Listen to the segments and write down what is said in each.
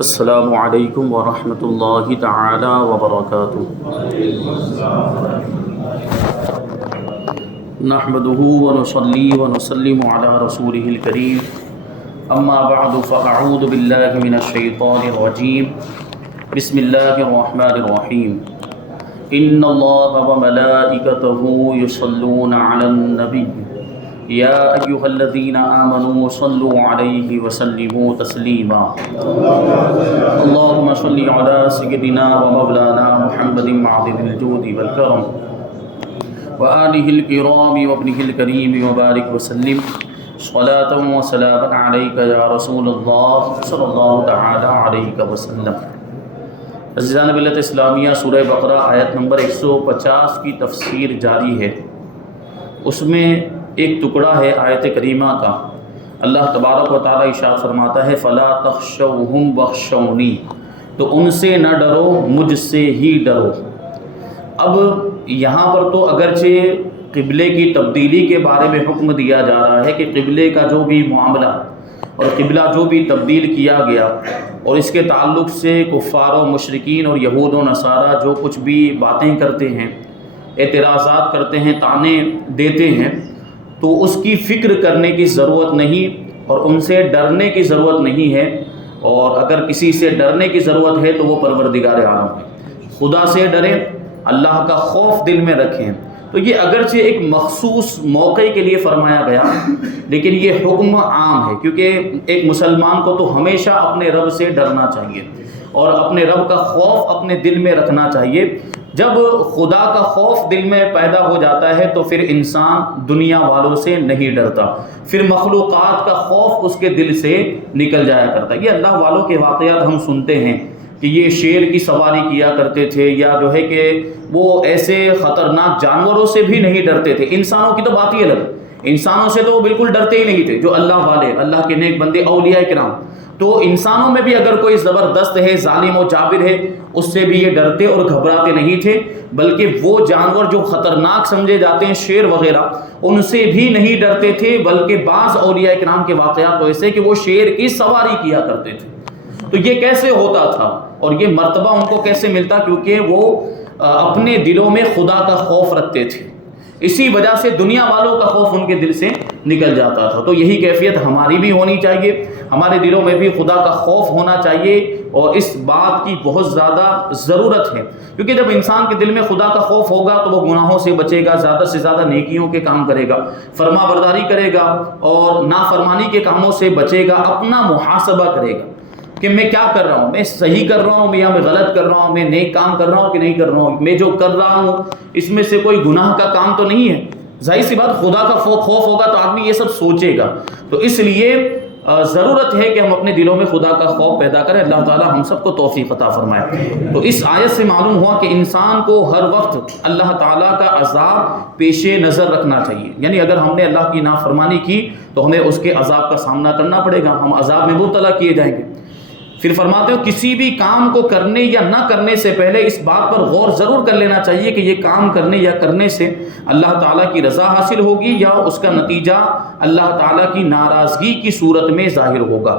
السلام علیکم ورحمۃ اللہ تعالی وبرکاتہ۔ نحمده ونصلي ونسلم على رسوله الكريم، اما بعد فاعوذ باللہ من الشیطان الرجیم، بسم اللہ الرحمن الرحیم۔ ان اللہ وملائکته یصلون علی النبی یا ایہا الذین آمنوا صلوا علیہ وسلموا تسلیما۔ اللہم صل علی سیدنا ومولانا محمد معدن الجود والکرم وآلہ الکرام وابنہ الکریم وبارک وسلم صلاۃ وسلاما علیک یا رسول اللہ صلی اللہ تعالی علیہ وسلم۔ عزیزان ملت اسلامیہ، سورہ بقرہ آیت نمبر 150 کی تفسیر جاری ہے۔ اس میں ایک ٹکڑا ہے آیت کریمہ کا۔ اللہ تبارک و تعالی ارشاد فرماتا ہے فَلَا تَخْشَوْهُمْ وَاخْشَوْنِي، تو ان سے نہ ڈرو، مجھ سے ہی ڈرو۔ اب یہاں پر تو اگرچہ قبلے کی تبدیلی کے بارے میں حکم دیا جا رہا ہے کہ قبلے کا جو بھی معاملہ اور قبلہ جو بھی تبدیل کیا گیا اور اس کے تعلق سے کفار و مشرکین اور یہود و نصارہ جو کچھ بھی باتیں کرتے ہیں، اعتراضات کرتے ہیں، طعنے دیتے ہیں، تو اس کی فکر کرنے کی ضرورت نہیں اور ان سے ڈرنے کی ضرورت نہیں ہے۔ اور اگر کسی سے ڈرنے کی ضرورت ہے تو وہ پروردگار عالم ہے۔ خدا سے ڈریں، اللہ کا خوف دل میں رکھیں۔ تو یہ اگرچہ ایک مخصوص موقع کے لیے فرمایا گیا، لیکن یہ حکم عام ہے، کیونکہ ایک مسلمان کو تو ہمیشہ اپنے رب سے ڈرنا چاہیے اور اپنے رب کا خوف اپنے دل میں رکھنا چاہیے۔ جب خدا کا خوف دل میں پیدا ہو جاتا ہے تو پھر انسان دنیا والوں سے نہیں ڈرتا، پھر مخلوقات کا خوف اس کے دل سے نکل جایا کرتا ہے۔ یہ اللہ والوں کے واقعات ہم سنتے ہیں کہ یہ شیر کی سواری کیا کرتے تھے، یا جو ہے کہ وہ ایسے خطرناک جانوروں سے بھی نہیں ڈرتے تھے۔ انسانوں کی تو بات ہی الگ، انسانوں سے تو وہ بالکل ڈرتے ہی نہیں تھے۔ جو اللہ والے، اللہ کے نیک بندے، اولیاء کرام، تو انسانوں میں بھی اگر کوئی زبردست ہے، ظالم و جابر ہے، اس سے بھی یہ ڈرتے اور گھبراتے نہیں تھے، بلکہ وہ جانور جو خطرناک سمجھے جاتے ہیں، شیر وغیرہ، ان سے بھی نہیں ڈرتے تھے۔ بلکہ بعض اولیاء کرام کے واقعات تو ایسے کہ وہ شیر کی سواری کیا کرتے تھے۔ تو یہ کیسے ہوتا تھا اور یہ مرتبہ ان کو کیسے ملتا؟ کیونکہ وہ اپنے دلوں میں خدا کا خوف رکھتے تھے، اسی وجہ سے دنیا والوں کا خوف ان کے دل سے نکل جاتا تھا۔ تو یہی کیفیت ہماری بھی ہونی چاہیے، ہمارے دلوں میں بھی خدا کا خوف ہونا چاہیے، اور اس بات کی بہت زیادہ ضرورت ہے، کیونکہ جب انسان کے دل میں خدا کا خوف ہوگا تو وہ گناہوں سے بچے گا، زیادہ سے زیادہ نیکیوں کے کام کرے گا، فرما برداری کرے گا اور نافرمانی کے کاموں سے بچے گا، اپنا محاسبہ کرے گا کہ میں کیا کر رہا ہوں، میں صحیح کر رہا ہوں یا میں غلط کر رہا ہوں، میں نیک کام کر رہا ہوں کہ نہیں کر رہا ہوں، میں جو کر رہا ہوں اس میں سے کوئی گناہ کا کام تو نہیں ہے۔ ظاہر سی بات، خدا کا خوف ہوگا تو آدمی یہ سب سوچے گا۔ تو اس لیے ضرورت ہے کہ ہم اپنے دلوں میں خدا کا خوف پیدا کریں۔ اللہ تعالی ہم سب کو توفیق عطا فرمائے۔ تو اس آیت سے معلوم ہوا کہ انسان کو ہر وقت اللہ تعالیٰ کا عذاب پیش نظر رکھنا چاہیے، یعنی اگر ہم نے اللہ کی نافرمانی کی تو ہمیں اس کے عذاب کا سامنا کرنا پڑے گا، ہم عذاب میں مبتلا کیے جائیں گے۔ پھر فرماتے ہو کسی بھی کام کو کرنے یا نہ کرنے سے پہلے اس بات پر غور ضرور کر لینا چاہیے کہ یہ کام کرنے یا کرنے سے اللہ تعالیٰ کی رضا حاصل ہوگی یا اس کا نتیجہ اللہ تعالیٰ کی ناراضگی کی صورت میں ظاہر ہوگا۔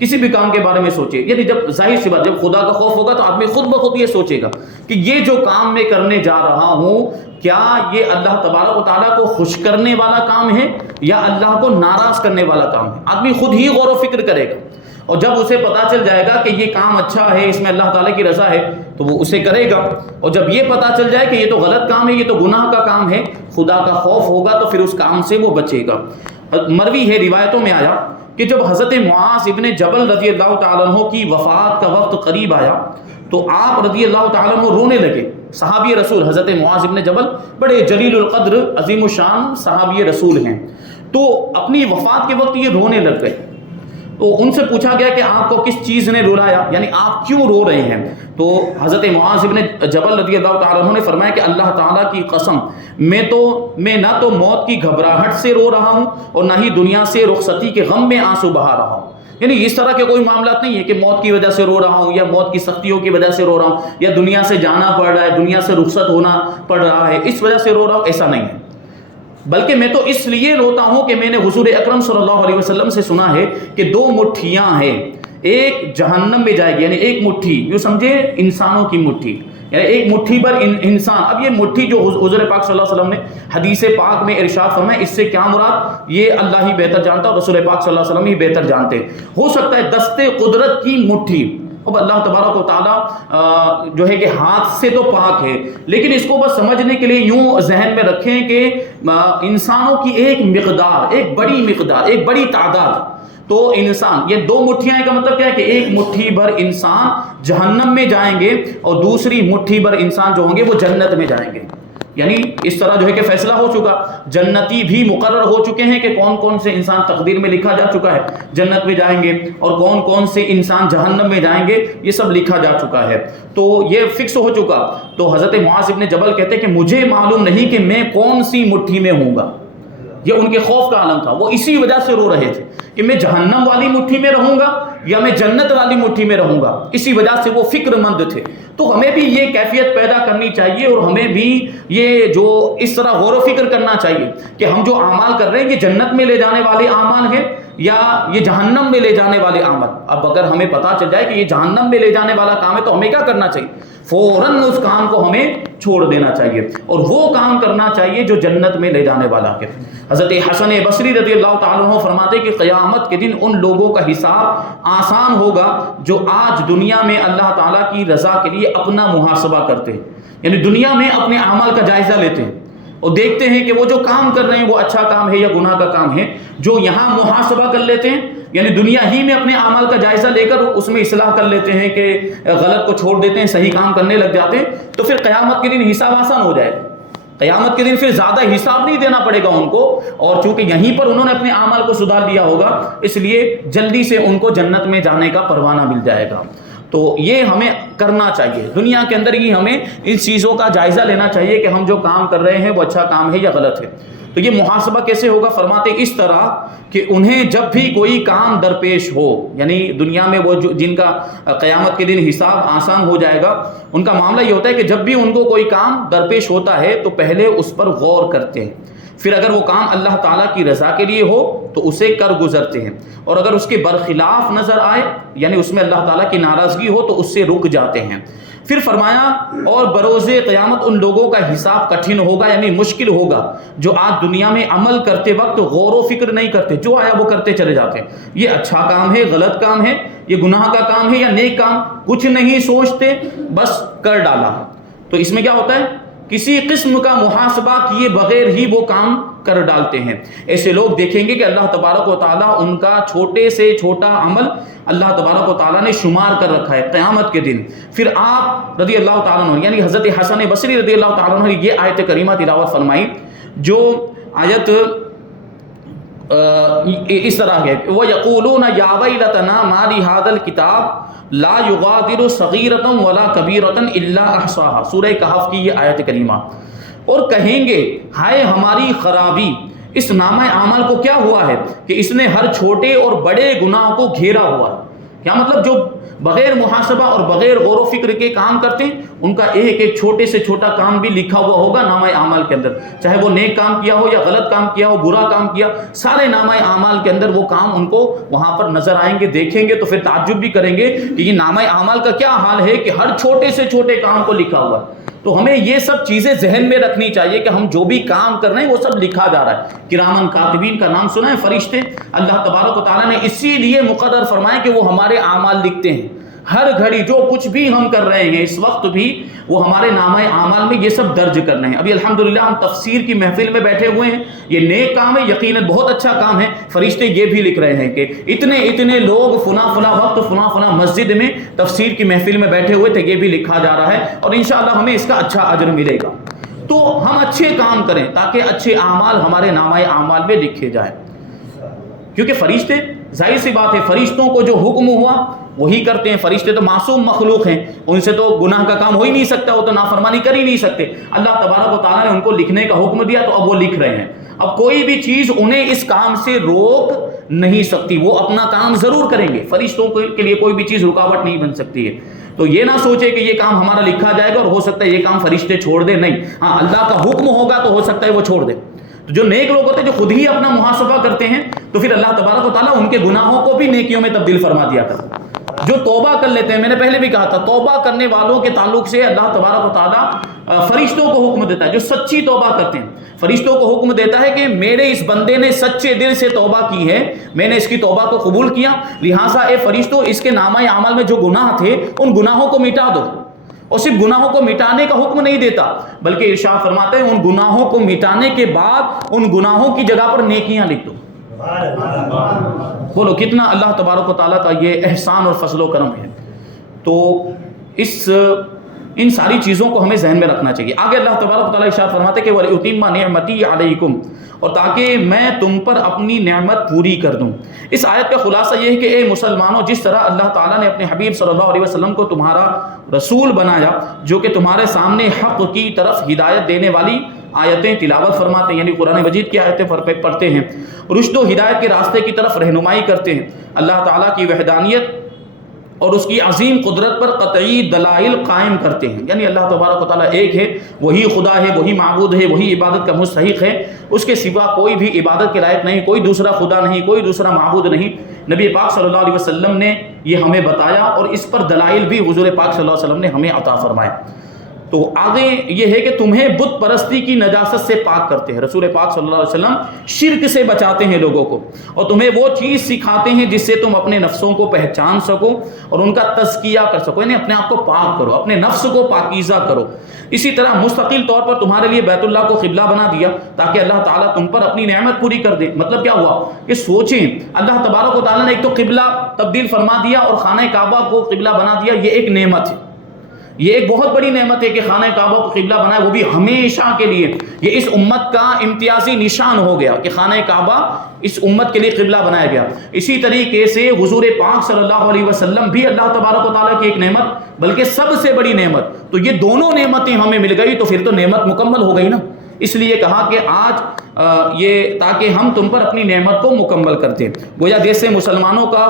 کسی بھی کام کے بارے میں سوچے، یعنی جب ظاہر سی بات، جب خدا کا خوف ہوگا تو آدمی خود بخود یہ سوچے گا کہ یہ جو کام میں کرنے جا رہا ہوں، کیا یہ اللہ تبارک و تعالیٰ کو خوش کرنے والا کام ہے یا اللہ کو ناراض کرنے والا کام ہے؟ آدمی خود ہی غور و فکر کرے گا، اور جب اسے پتا چل جائے گا کہ یہ کام اچھا ہے، اس میں اللہ تعالیٰ کی رضا ہے، تو وہ اسے کرے گا۔ اور جب یہ پتا چل جائے کہ یہ تو غلط کام ہے، یہ تو گناہ کا کام ہے، خدا کا خوف ہوگا تو پھر اس کام سے وہ بچے گا۔ مروی ہے، روایتوں میں آیا کہ جب حضرت معاذ ابن جبل رضی اللہ تعالیٰ عنہ کی وفات کا وقت قریب آیا تو آپ رضی اللہ تعالیٰ عنہ رونے لگے۔ صحابی رسول حضرت معاذ ابن جبل بڑے جلیل القدر، عظیم الشان صحابی رسول ہیں، تو اپنی وفات کے وقت یہ رونے لگ گئے۔ تو ان سے پوچھا گیا کہ آپ کو کس چیز نے رلایا، یعنی آپ کیوں رو رہے ہیں؟ تو حضرت معاذ ابن جبل رضی اللہ تعالیٰ عنہ نے فرمایا کہ اللہ تعالیٰ کی قسم، میں نہ تو موت کی گھبراہٹ سے رو رہا ہوں اور نہ ہی دنیا سے رخصتی کے غم میں آنسو بہا رہا ہوں۔ یعنی اس طرح کے کوئی معاملات نہیں ہے کہ موت کی وجہ سے رو رہا ہوں یا موت کی سختیوں کی وجہ سے رو رہا ہوں یا دنیا سے جانا پڑ رہا ہے، دنیا سے رخصت ہونا پڑ رہا ہے اس وجہ سے رو رہا ہوں، ایسا نہیں ہے۔ بلکہ میں تو اس لیے روتا ہوں کہ میں نے حضور اکرم صلی اللہ علیہ وسلم سے سنا ہے کہ دو مٹھیاں ہیں، ایک جہنم میں جائے گی، یعنی ایک مٹھی، یوں سمجھے انسانوں کی مٹھی، یعنی ایک مٹھی بھر انسان. اب یہ مٹھی جو حضور پاک صلی اللہ علیہ وسلم نے حدیث پاک میں ارشاد فرمایا، اس سے کیا مراد یہ اللہ ہی بہتر جانتا اور رسول پاک صلی اللہ علیہ وسلم ہی بہتر جانتے. ہو سکتا ہے دستے قدرت کی مٹھی. اب اللہ تبارک و تعالیٰ جو ہے کہ ہاتھ سے تو پاک ہے، لیکن اس کو بس سمجھنے کے لیے یوں ذہن میں رکھیں کہ انسانوں کی ایک مقدار، ایک بڑی مقدار، ایک بڑی تعداد. تو انسان، یہ دو مٹھیاں کا مطلب کیا ہے کہ ایک مٹھی بھر انسان جہنم میں جائیں گے اور دوسری مٹھی بھر انسان جو ہوں گے وہ جنت میں جائیں گے. یعنی اس طرح جو ہے کہ فیصلہ ہو چکا، جنتی بھی مقرر ہو چکے ہیں کہ کون کون سے انسان تقدیر میں لکھا جا چکا ہے جنت میں جائیں گے، اور کون کون سے انسان جہنم میں جائیں گے، یہ سب لکھا جا چکا ہے. تو یہ فکس ہو چکا. تو حضرت معاذ ابن جبل کہتے ہیں کہ مجھے معلوم نہیں کہ میں کون سی مٹھی میں ہوں گا. یہ ان کے خوف کا عالم تھا، وہ اسی وجہ سے رو رہے تھے کہ میں جہنم والی مٹھی میں رہوں گا یا میں جنت والی مٹھی میں رہوں گا. اسی وجہ سے وہ فکر مند تھے. تو ہمیں بھی یہ کیفیت پیدا کرنی چاہیے اور ہمیں بھی یہ جو اس طرح غور و فکر کرنا چاہیے کہ ہم جو اعمال کر رہے ہیں یہ جنت میں لے جانے والے اعمال ہیں یا یہ جہنم میں لے جانے والے عمل. اب اگر ہمیں پتا چل جائے کہ یہ جہنم میں لے جانے والا کام ہے تو ہمیں کیا کرنا چاہیے؟ فوراً اس کام کو ہمیں چھوڑ دینا چاہیے اور وہ کام کرنا چاہیے جو جنت میں لے جانے والا ہے. حضرت حسن بصری رضی اللہ تعالیٰ عنہ فرماتے کہ قیامت کے دن ان لوگوں کا حساب آسان ہوگا جو آج دنیا میں اللہ تعالیٰ کی رضا کے لیے اپنا محاسبہ کرتے ہیں، یعنی دنیا میں اپنے اعمال کا جائزہ لیتے ہیں اور دیکھتے ہیں کہ وہ جو کام کر رہے ہیں وہ اچھا کام ہے یا گناہ کا کام ہے. جو یہاں محاسبہ کر لیتے ہیں، یعنی دنیا ہی میں اپنے اعمال کا جائزہ لے کر اس میں اصلاح کر لیتے ہیں کہ غلط کو چھوڑ دیتے ہیں، صحیح کام کرنے لگ جاتے ہیں، تو پھر قیامت کے دن حساب آسان ہو جائے. قیامت کے دن پھر زیادہ حساب نہیں دینا پڑے گا ان کو، اور چونکہ یہیں پر انہوں نے اپنے اعمال کو سدھار لیا ہوگا اس لیے جلدی سے ان کو جنت میں جانے کا پروانہ مل جائے گا. تو یہ ہمیں کرنا چاہیے، دنیا کے اندر ہی ہمیں ان چیزوں کا جائزہ لینا چاہیے کہ ہم جو کام کر رہے ہیں وہ اچھا کام ہے یا غلط ہے. تو یہ محاسبہ کیسے ہوگا؟ فرماتے اس طرح کہ انہیں جب بھی کوئی کام درپیش ہو، یعنی دنیا میں وہ جن کا قیامت کے دن حساب آسان ہو جائے گا، ان کا معاملہ یہ ہوتا ہے کہ جب بھی ان کو کوئی کام درپیش ہوتا ہے تو پہلے اس پر غور کرتے ہیں، پھر اگر وہ کام اللہ تعالیٰ کی رضا کے لیے ہو تو اسے کر گزرتے ہیں، اور اگر اس کے برخلاف نظر آئے یعنی اس میں اللہ تعالیٰ کی ناراضگی ہو تو اس سے رک جاتے ہیں. پھر فرمایا اور بروز قیامت ان لوگوں کا حساب کٹھن ہوگا، یعنی مشکل ہوگا، جو آج دنیا میں عمل کرتے وقت غور و فکر نہیں کرتے، جو آیا وہ کرتے چلے جاتے ہیں. یہ اچھا کام ہے، غلط کام ہے، یہ گناہ کا کام ہے یا نیک کام، کچھ نہیں سوچتے، بس کر ڈالا. تو اس میں کیا ہوتا ہے؟ کسی قسم کا محاسبہ کیے بغیر ہی وہ کام کر ڈالتے ہیں. ایسے لوگ دیکھیں گے کہ اللہ تبارک و تعالیٰ ان کا چھوٹے سے چھوٹا عمل اللہ تبارک و تعالیٰ نے شمار کر رکھا ہے قیامت کے دن. پھر آپ رضی اللہ تعالیٰ عنہ یعنی حضرت حسن بصری رضی اللہ تعالیٰ عنہ نے یہ آیت کریمہ تلاوت فرمائی، جو آیت اس طرح ہے، وَيَقُولُونَ يَا وَيْلَتَنَا مَا لِهَذَا الْكِتَابِ لا یغادر صغیرۃ ولا کبیرۃ الا احصاها، سورہ کہف کی یہ آیت کریمہ. اور کہیں گے ہائے ہماری خرابی، اس نامہ اعمال کو کیا ہوا ہے کہ اس نے ہر چھوٹے اور بڑے گناہ کو گھیرا ہوا ہے. کیا مطلب؟ جو بغیر محاسبہ اور بغیر غور و فکر کے کام کرتے ہیں ان کا ایک ایک چھوٹے سے چھوٹا کام بھی لکھا ہوا ہوگا نامہ اعمال کے اندر، چاہے وہ نیک کام کیا ہو یا غلط کام کیا ہو، برا کام کیا، سارے نامہ اعمال کے اندر وہ کام ان کو وہاں پر نظر آئیں گے، دیکھیں گے تو پھر تعجب بھی کریں گے کہ یہ نامہ اعمال کا کیا حال ہے کہ ہر چھوٹے سے چھوٹے کام کو لکھا ہوا ہے. تو ہمیں یہ سب چیزیں ذہن میں رکھنی چاہیے کہ ہم جو بھی کام کر رہے ہیں وہ سب لکھا جا رہا ہے. کرامن کاتبین کا نام سنا ہے؟ فرشتے اللہ تبارک و تعالیٰ نے اسی لیے مقرر فرمایا کہ وہ ہمارے اعمال لکھتے ہیں. ہر گھڑی جو کچھ بھی ہم کر رہے ہیں اس وقت بھی وہ ہمارے نامہ اعمال میں یہ سب درج کرنے ہیں. ابھی الحمدللہ ہم تفسیر کی محفل میں بیٹھے ہوئے ہیں، یہ نیک کام ہے، یقیناً بہت اچھا کام ہے. فرشتے یہ بھی لکھ رہے ہیں کہ اتنے لوگ فلاں وقت فلاں مسجد میں تفسیر کی محفل میں بیٹھے ہوئے تھے، یہ بھی لکھا جا رہا ہے اور انشاءاللہ ہمیں اس کا اچھا اجر ملے گا. تو ہم اچھے کام کریں تاکہ اچھے اعمال ہمارے نامہ اعمال میں لکھے جائیں، کیونکہ فرشتے ظاہر سی بات ہے فرشتوں کو جو حکم ہوا وہی کرتے ہیں. فرشتے تو معصوم مخلوق ہیں، ان سے تو گناہ کا کام ہو ہی نہیں سکتا، وہ تو نافرمانی کر ہی نہیں سکتے. اللہ تبارک و تعالیٰ نے ان کو لکھنے کا حکم دیا تو اب وہ لکھ رہے ہیں. اب کوئی بھی چیز انہیں اس کام سے روک نہیں سکتی، وہ اپنا کام ضرور کریں گے. فرشتوں کے لیے کوئی بھی چیز رکاوٹ نہیں بن سکتی ہے. تو یہ نہ سوچے کہ یہ کام ہمارا لکھا جائے گا اور ہو سکتا ہے یہ کام فرشتے چھوڑ دیں، نہیں. ہاں اللہ کا حکم ہوگا تو ہو سکتا ہے وہ چھوڑ دیں. تو جو نیک لوگ ہوتے ہیں جو خود ہی اپنا محاسبہ کرتے ہیں تو پھر اللہ تبارک و تعالیٰ ان کے گناہوں کو بھی نیکیوں میں تبدیل فرما دیا کرتا ہے. جو توبہ کر لیتے ہیں، میں نے پہلے بھی کہا تھا توبہ کرنے والوں کے تعلق سے اللہ تبارک و تعالیٰ فرشتوں کو حکم دیتا ہے، جو سچی توبہ کرتے ہیں فرشتوں کو حکم دیتا ہے کہ میرے اس بندے نے سچے دل سے توبہ کی ہے، میں نے اس کی توبہ کو قبول کیا، لہٰذا اے فرشتوں اس کے نامہ اعمال میں جو گناہ تھے ان گناہوں کو مٹا دو۔ اور صرف گناہوں کو مٹانے کا حکم نہیں دیتا بلکہ ارشاد فرماتے ہیں ان گناہوں کو مٹانے کے بعد ان گناہوں کی جگہ پر نیکیاں لکھ دو۔ بولو کتنا اللہ تبارک و تعالیٰ کا یہ احسان اور فضل و کرم ہے۔ تو ان ساری چیزوں کو ہمیں ذہن میں رکھنا چاہیے۔ آگے اللہ تبارک و تعالیٰ ارشاد فرماتے ہیں کہ وَلِأُتِمَّ نِعْمَتِي عَلَيْكُمْ، اور تاکہ میں تم پر اپنی نعمت پوری کر دوں۔ اس آیت کا خلاصہ یہ ہے کہ اے مسلمانوں، جس طرح اللہ تعالیٰ نے اپنے حبیب صلی اللہ علیہ وسلم کو تمہارا رسول بنایا جو کہ تمہارے سامنے حق کی طرف ہدایت دینے والی آیتیں تلاوت فرماتے ہیں، یعنی قرآن مجید کی آیتیں پڑھتے ہیں، رشد و ہدایت کے راستے کی طرف رہنمائی کرتے ہیں، اللہ تعالیٰ کی وحدانیت اور اس کی عظیم قدرت پر قطعی دلائل قائم کرتے ہیں، یعنی اللہ تبارک و تعالیٰ ایک ہے، وہی خدا ہے، وہی معبود ہے، وہی عبادت کا مستحق ہے، اس کے سوا کوئی بھی عبادت کے لائق نہیں، کوئی دوسرا خدا نہیں، کوئی دوسرا معبود نہیں۔ نبی پاک صلی اللہ علیہ وسلم نے یہ ہمیں بتایا اور اس پر دلائل بھی حضور پاک صلی اللہ علیہ وسلم نے ہمیں عطا فرمایا۔ تو آگے یہ ہے کہ تمہیں بت پرستی کی نجاست سے پاک کرتے ہیں، رسول پاک صلی اللہ علیہ وسلم شرک سے بچاتے ہیں لوگوں کو، اور تمہیں وہ چیز سکھاتے ہیں جس سے تم اپنے نفسوں کو پہچان سکو اور ان کا تزکیہ کر سکو، یعنی اپنے آپ کو پاک کرو، اپنے نفس کو پاکیزہ کرو۔ اسی طرح مستقل طور پر تمہارے لیے بیت اللہ کو قبلہ بنا دیا تاکہ اللہ تعالیٰ تم پر اپنی نعمت پوری کر دے۔ مطلب کیا ہوا کہ سوچیں، اللہ تبارک و تعالیٰ نے ایک تو قبلہ تبدیل فرما دیا اور خانہ کعبہ کو قبلہ بنا دیا، یہ ایک نعمت ہے، یہ ایک بہت بڑی نعمت ہے کہ خانہ کعبہ کو قبلہ بنائے، وہ بھی ہمیشہ کے لیے۔ یہ اس امت کا امتیازی نشان ہو گیا کہ خانہ کعبہ اس امت کے لیے قبلہ بنایا گیا۔ اسی طریقے سے حضور پاک صلی اللہ علیہ وسلم بھی اللہ تبارک و تعالیٰ کی ایک نعمت، بلکہ سب سے بڑی نعمت۔ تو یہ دونوں نعمتیں ہمیں مل گئی تو پھر تو نعمت مکمل ہو گئی نا۔ اس لیے کہا کہ آج یہ تاکہ ہم تم پر اپنی نعمت کو مکمل کرتے، گویا جیسے مسلمانوں کا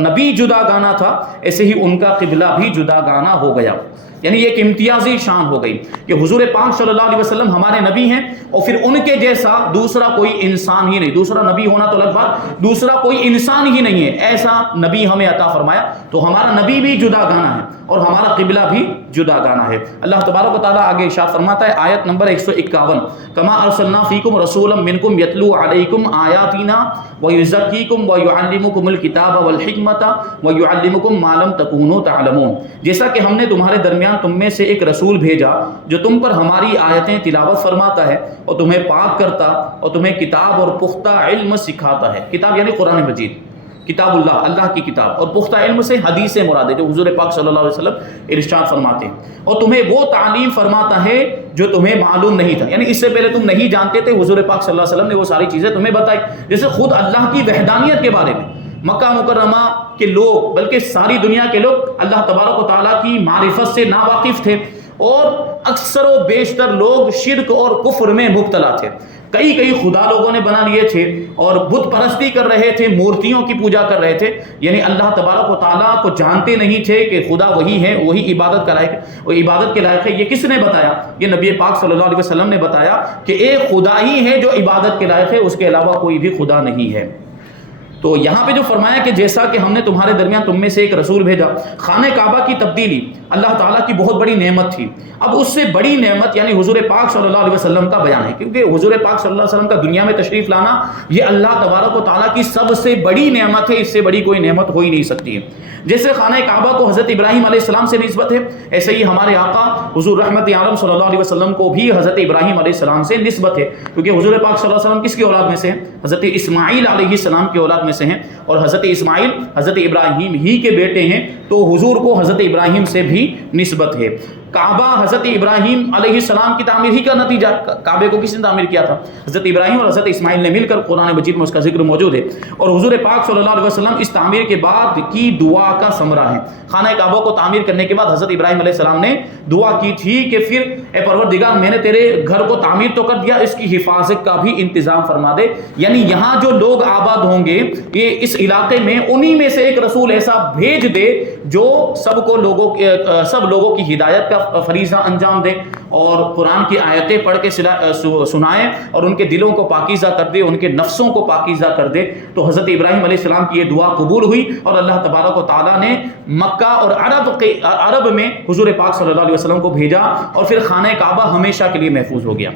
نبی جدا گانا تھا ایسے ہی ان کا قبلہ بھی جدا گانا ہو گیا، یعنی ایک امتیازی شان ہو گئی کہ حضور پاک صلی اللہ علیہ وسلم ہمارے نبی ہیں اور پھر ان کے جیسا دوسرا کوئی انسان ہی نہیں، دوسرا نبی ہونا تو الگ بات، دوسرا کوئی انسان ہی نہیں ہے، ایسا نبی ہمیں عطا فرمایا۔ تو ہمارا نبی بھی جدا گانا ہے اور ہمارا قبلہ بھی جدا گانا ہے۔ اللہ تبارک و تعالیٰ آگے ارشاد فرماتا ہے آیت نمبر 151، کما ارسلنا فیکم رسولا منکم یتلو علیکم آیاتنا ویزکیکم ویعلمکم الکتاب والحکمت ویعلمکم ما لم تکونوا تعلمون، جیسا کہ ہم نے تمہارے درمیان تم میں سے ایک رسول بھیجا جو تم پر ہماری آیتیں تلاوت فرماتا ہے اور تمہیں پاک کرتا اور تمہیں کتاب اور پختہ علم سکھاتا ہے۔ کتاب یعنی قرآن مجید، کتاب اللہ، اللہ کی کتاب، اور پختہ علم سے حدیث مراد ہے جو حضور پاک صلی اللہ علیہ وسلم ارشاد فرماتے ہیں، اور تمہیں وہ تعلیم فرماتا ہے جو تمہیں معلوم نہیں تھا، یعنی اس سے پہلے تم نہیں جانتے تھے، حضور پاک صلی اللہ علیہ وسلم نے وہ ساری چیزیں تمہیں بتائی، جیسے خود اللہ کی وحدانیت کے بارے میں مکہ مکرمہ کے لوگ بلکہ ساری دنیا کے لوگ اللہ تبارک و تعالیٰ کی معرفت سے ناواقف تھے، اور اکثر و بیشتر لوگ شرک اور کفر میں مبتلا تھے، کئی خدا لوگوں نے بنا لیے تھے اور بت پرستی کر رہے تھے، مورتیوں کی پوجا کر رہے تھے، یعنی اللہ تبارک و تعالیٰ کو جانتے نہیں تھے کہ خدا وہی ہے، وہی عبادت کا لائق ہے، وہ عبادت کے لائق ہے۔ یہ کس نے بتایا؟ یہ نبی پاک صلی اللہ علیہ وسلم نے بتایا کہ ایک خدا ہی ہے جو عبادت کے لائق ہے، اس کے علاوہ کوئی بھی خدا نہیں ہے۔ تو یہاں پہ جو فرمایا کہ جیسا کہ ہم نے تمہارے درمیان تم میں سے ایک رسول بھیجا، خانہ کعبہ کی تبدیلی اللہ تعالیٰ کی بہت بڑی نعمت تھی۔ اب اس سے بڑی نعمت یعنی حضور پاک صلی اللہ علیہ وسلم کا بیان ہے، کیونکہ حضور پاک صلی اللہ علیہ وسلم کا دنیا میں تشریف لانا یہ اللہ تبارک و تعالیٰ کی سب سے بڑی نعمت ہے، اس سے بڑی کوئی نعمت ہو ہی نہیں سکتی ہے۔ جیسے خانہ کعبہ کو حضرت ابراہیم علیہ السلام سے نسبت ہے، ایسے ہی ہمارے آقا حضور رحمت عالم صلی اللہ علیہ وسلم کو بھی حضرت ابراہیم علیہ السلام سے نسبت ہے، کیونکہ حضور پاک صلی اللہ علیہ وسلم کس کی اولاد میں سے ہیں؟ حضرت اسماعیل علیہ السلام کی اولاد میں سے ہیں، اور حضرت اسماعیل حضرت ابراہیم ہی کے بیٹے ہیں، تو حضور کو حضرت ابراہیم سے بھی نسبت ہے۔ کعبہ حضرت ابراہیم علیہ السلام کی تعمیر ہی کا نتیجہ، کعبے کو کس نے تعمیر کیا تھا؟ حضرت ابراہیم اور حضرت اسماعیل نے مل کر، قرآن مجید میں اس کا ذکر موجود ہے، اور حضور پاک صلی اللہ علیہ وسلم اس تعمیر کے بعد کی دعا کا ثمرہ ہے۔ خانہ کعبہ کو تعمیر کرنے کے بعد حضرت ابراہیم علیہ السلام نے دعا کی تھی کہ پھر اے پروردگار میں نے تیرے گھر کو تعمیر تو کر دیا، اس کی حفاظت کا بھی انتظام فرما دے، یعنی یہاں جو لوگ آباد ہوں گے یہ اس علاقے میں انہی میں سے ایک رسول ایسا بھیج دے جو سب لوگوں کی ہدایت کا فریضہ انجام دے اور قرآن کی آیتیں پڑھ کے سنائیں اور ان کے دلوں کو پاکیزہ کر دے، ان کے نفسوں کو پاکیزہ کر دے۔ تو حضرت ابراہیم علیہ السلام کی یہ دعا قبول ہوئی اور اللہ تبارک و تعالیٰ نے مکہ اور عرب میں حضور پاک صلی اللہ علیہ وسلم کو بھیجا اور پھر خانہ کعبہ ہمیشہ کے لیے محفوظ ہو گیا۔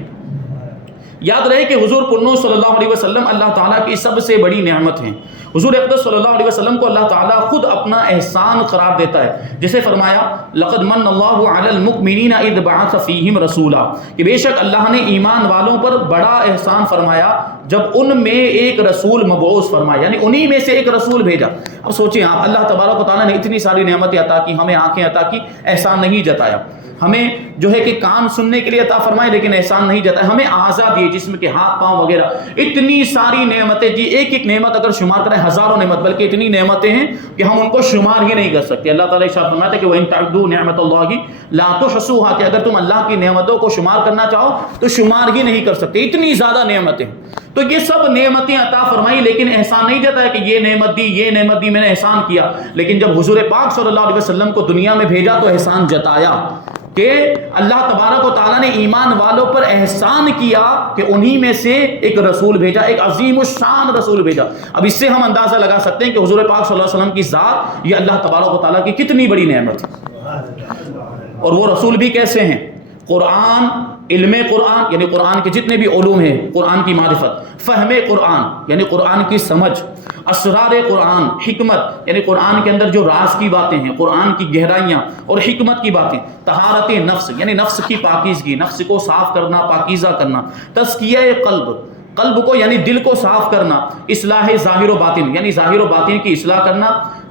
یاد رہے کہ حضور پرنو صلی اللہ علیہ وسلم اللہ تعالیٰ کی سب سے بڑی نعمت ہیں۔ حضور اقدس صلی اللہ علیہ وسلم کو اللہ تعالیٰ خود اپنا احسان قرار دیتا ہے، جسے فرمایا لقد من اللہ علی المؤمنین اذ بعث فیہم رسولا، کہ بے شک اللہ نے ایمان والوں پر بڑا احسان فرمایا جب ان میں ایک رسول مبعوث فرمایا، یعنی انہی میں سے ایک رسول بھیجا۔ اب سوچیں آپ، اللہ تبارک و تعالیٰ نے اتنی ساری نعمتیں عطا کی، ہمیں آنکھیں عطا کی، احسان نہیں جتایا، ہمیں جو ہے کہ کان سننے کے لیے عطا فرمائے لیکن احسان نہیں جاتا ہے، ہمیں اعضاء دیے جسم کے ہاتھ پاؤں وغیرہ، اتنی ساری نعمتیں جی، ایک ایک نعمت اگر شمار کریں ہزاروں نعمت، بلکہ اتنی نعمتیں ہیں کہ ہم ان کو شمار ہی نہیں کر سکتے۔ اللہ تعالیٰ ارشاد فرماتا ہے کہ وَإِن تَعُدُّوا نِعْمَتَ اللَّهِ لَا تُحْصُوهَا، کہ اگر تم اللہ کی نعمتوں کو شمار کرنا چاہو تو شمار ہی نہیں کر سکتے، اتنی زیادہ نعمتیں۔ تو یہ سب نعمتیں عطا فرمائی لیکن احسان نہیں جاتا ہے کہ یہ نعمت دی، یہ نعمت دی، میں نے احسان کیا۔ لیکن جب حضور پاک صلی اللہ علیہ وسلم کو دنیا میں بھیجا تو احسان جتایا کہ اللہ تبارک و تعالیٰ نے ایمان والوں پر احسان کیا کہ انہی میں سے ایک رسول بھیجا، ایک عظیم الشان رسول بھیجا۔ اب اس سے ہم اندازہ لگا سکتے ہیں کہ حضور پاک صلی اللہ علیہ وسلم کی ذات یہ اللہ تبارک و تعالیٰ کی کتنی بڑی نعمت ہے۔ اور وہ رسول بھی کیسے ہیں؟ قرآن، علم قرآن یعنی قرآن کے جتنے بھی علوم ہیں، قرآن کی معرفت، فہم قرآن یعنی قرآن کی سمجھ، اسرار قرآن، حکمت یعنی قرآن کے اندر جو راز کی باتیں ہیں، قرآن کی گہرائیاں اور حکمت کی باتیں، طہارت نفس یعنی نفس کی پاکیزگی، نفس کو صاف کرنا، پاکیزہ کرنا، تزکیہ قلب کو یعنی دل کو صاف کرنا، اصلاح ظاہر و باطن یعنی ظاہر و باطن کی اصلاح کرنا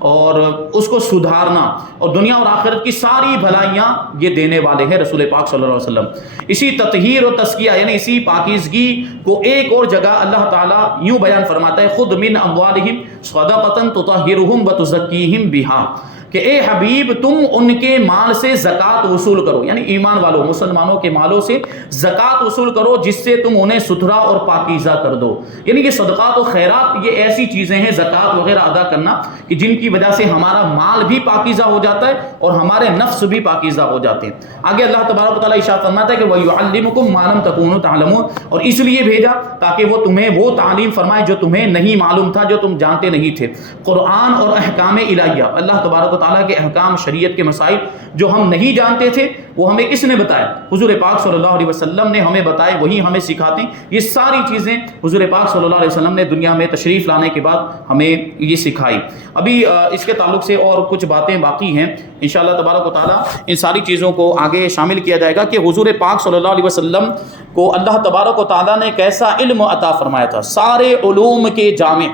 اور اس کو سدھارنا، اور دنیا اور آخرت کی ساری بھلائیاں یہ دینے والے ہیں رسول پاک صلی اللہ علیہ وسلم۔ اسی تطہیر و تزکیہ یعنی اسی پاکیزگی کو ایک اور جگہ اللہ تعالیٰ یوں بیان فرماتا ہے، خذ من اموالہم صدقۃ تطہرہم وتزکیہم بہا، کہ اے حبیب تم ان کے مال سے زکوٰۃ وصول کرو، یعنی ایمان والوں مسلمانوں کے مالوں سے زکوٰۃ وصول کرو جس سے تم انہیں ستھرا اور پاکیزہ کر دو۔ یعنی یہ صدقات و خیرات یہ ایسی چیزیں ہیں، زکوٰۃ وغیرہ ادا کرنا، کہ جن کی وجہ سے ہمارا مال بھی پاکیزہ ہو جاتا ہے اور ہمارے نفس بھی پاکیزہ ہو جاتے ہیں۔ آگے اللہ تبارک و تعالیٰ ارشاد فرماتا ہے کہ وَيُعَلِّمُكُم مَّا لَمْ تَكُونُوا تَعْلَمُونَ، اور اس لیے بھیجا تاکہ وہ تمہیں وہ تعلیم فرمائے جو تمہیں نہیں معلوم تھا، جو تم جانتے نہیں تھے۔ قرآن اور احکام الہیہ، اللہ تبارک و تعالیٰ کے احکام، شریعت کے مسائل جو ہم نہیں جانتے تھے وہ ہمیں کس نے بتایا؟ حضور پاک صلی اللہ علیہ وسلم نے ہمیں بتائے، وہی ہمیں سکھاتے ہیں۔ یہ ساری چیزیں حضور پاک صلی اللہ علیہ وسلم نے دنیا میں تشریف لانے کے بعد ہمیں یہ سکھائی۔ ابھی اس کے تعلق سے اور کچھ باتیں باقی ہیں، انشاءاللہ تبارک و تعالیٰ ان ساری چیزوں کو آگے شامل کیا جائے گا کہ حضور پاک صلی اللہ علیہ وسلم کو اللہ تبارک و تعالیٰ نے کیسا علم عطا فرمایا تھا، سارے علوم کے جامع،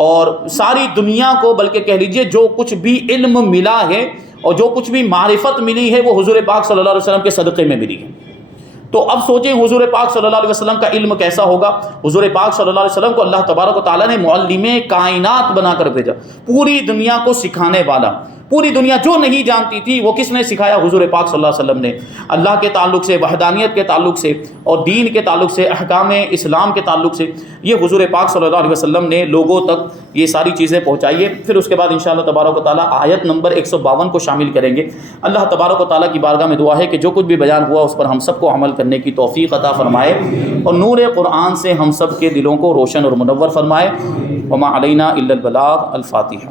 اور ساری دنیا کو بلکہ کہہ لیجئے جو کچھ بھی علم ملا ہے اور جو کچھ بھی معرفت ملی ہے وہ حضور پاک صلی اللہ علیہ وسلم کے صدقے میں ملی ہے۔ تو اب سوچیں حضور پاک صلی اللہ علیہ وسلم کا علم کیسا ہوگا۔ حضور پاک صلی اللہ علیہ وسلم کو اللہ تبارک و تعالیٰ نے معلم کائنات بنا کر بھیجا، پوری دنیا کو سکھانے والا۔ پوری دنیا جو نہیں جانتی تھی وہ کس نے سکھایا؟ حضور پاک صلی اللہ علیہ وسلم نے۔ اللہ کے تعلق سے، وحدانیت کے تعلق سے اور دین کے تعلق سے، احکام اسلام کے تعلق سے، یہ حضور پاک صلی اللہ علیہ وسلم نے لوگوں تک یہ ساری چیزیں پہنچائی ہے۔ پھر اس کے بعد انشاءاللہ تبارک و تعالیٰ آیت نمبر 152 کو شامل کریں گے۔ اللہ تبارک و تعالیٰ کی بارگاہ میں دعا ہے کہ جو کچھ بھی بیان ہوا اس پر ہم سب کو عمل کرنے کی توفیق عطا فرمائے اور نور قرآن سے ہم سب کے دلوں کو روشن اور منور فرمائے۔ وما علینا الا البلاغ۔ الفاتحہ۔